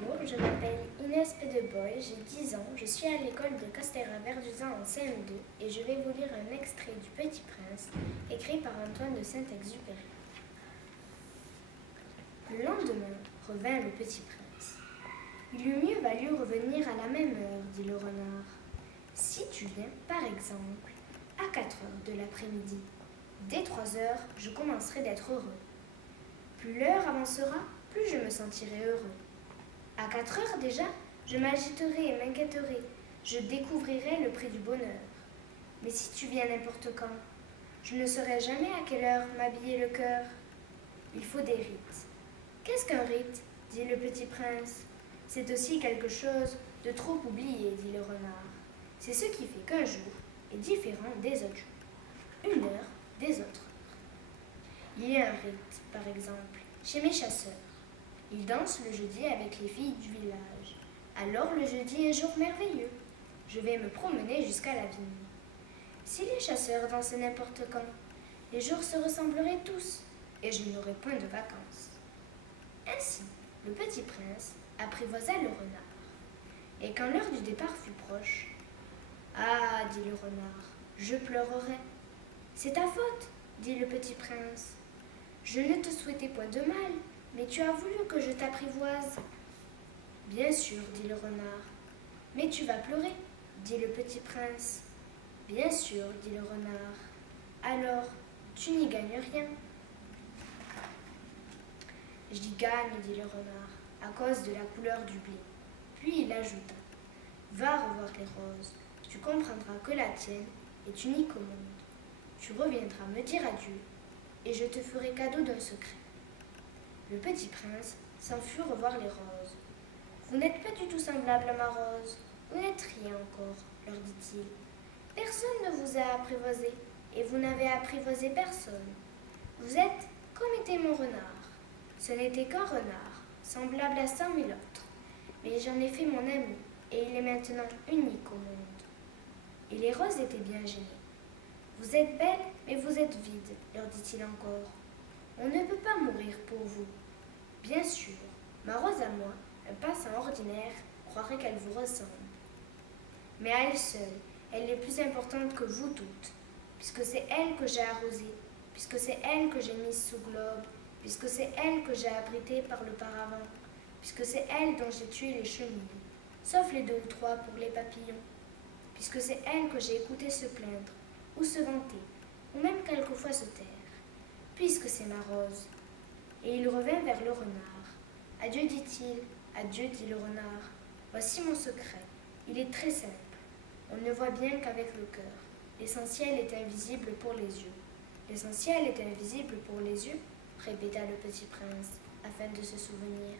Bonjour, je m'appelle Inès Pédeboy, j'ai 10 ans, je suis à l'école de Castéra-Verduzan en CM2 et je vais vous lire un extrait du Petit Prince, écrit par Antoine de Saint-Exupéry. Le lendemain revint le Petit Prince. Il eût mieux valu revenir à la même heure, dit le renard. Si tu viens, par exemple, à 4 heures de l'après-midi, dès 3 heures, je commencerai d'être heureux. Plus l'heure avancera, plus je me sentirai heureux. À 4 heures déjà, je m'agiterai et m'inquiéterai, je découvrirai le prix du bonheur. Mais si tu viens n'importe quand, je ne saurai jamais à quelle heure m'habiller le cœur. Il faut des rites. Qu'est-ce qu'un rite ? Dit le Petit Prince. C'est aussi quelque chose de trop oublié, dit le renard. C'est ce qui fait qu'un jour est différent des autres jours, une heure des autres heures. Il y a un rite, par exemple, chez mes chasseurs. Ils dansent le jeudi avec les filles du village. Alors le jeudi est jour merveilleux. Je vais me promener jusqu'à la vigne. Si les chasseurs dansaient n'importe quand, les jours se ressembleraient tous et je n'aurais point de vacances. Ainsi, le Petit Prince apprivoisa le renard. Et quand l'heure du départ fut proche, « Ah, dit le renard, je pleurerai. »« C'est ta faute, dit le Petit Prince. Je ne te souhaitais point de mal, mais tu as voulu que je t'apprivoise. »« Bien sûr, dit le renard. Mais tu vas pleurer, dit le Petit Prince. »« Bien sûr, dit le renard. Alors, tu n'y gagnes rien. »« J'y gagne, dit le renard, à cause de la couleur du blé. » Puis il ajouta, « Va revoir les roses, tu comprendras que la tienne est unique au monde. Tu reviendras me dire adieu, et je te ferai cadeau d'un secret. » Le Petit Prince s'en fut revoir les roses. « Vous n'êtes pas du tout semblable à ma rose, vous n'êtes rien encore, leur dit-il. Personne ne vous a apprivoisé, et vous n'avez apprivoisé personne. Vous êtes comme était mon renard. Ce n'était qu'un renard, semblable à 100 000 autres. Mais j'en ai fait mon ami, et il est maintenant unique au monde. » Et les roses étaient bien gênées. « Vous êtes belle, mais vous êtes vide, leur dit-il encore. On ne peut pas mourir pour vous. Bien sûr, ma rose à moi, un passant ordinaire, croirait qu'elle vous ressemble. Mais à elle seule, elle est plus importante que vous toutes, puisque c'est elle que j'ai arrosée, puisque c'est elle que j'ai mise sous globe, puisque c'est elle que j'ai abritée par le paravent, puisque c'est elle dont j'ai tué les chenilles, sauf les 2 ou 3 pour les papillons, puisque c'est elle que j'ai écouté se plaindre, ou se vanter, ou même quelquefois se taire, puisque c'est ma rose. » Et il revint vers le renard. « Adieu, dit-il, adieu, dit le renard. Voici mon secret. Il est très simple. On ne voit bien qu'avec le cœur. L'essentiel est invisible pour les yeux. »« L'essentiel est invisible pour les yeux, répéta le Petit Prince, afin de se souvenir.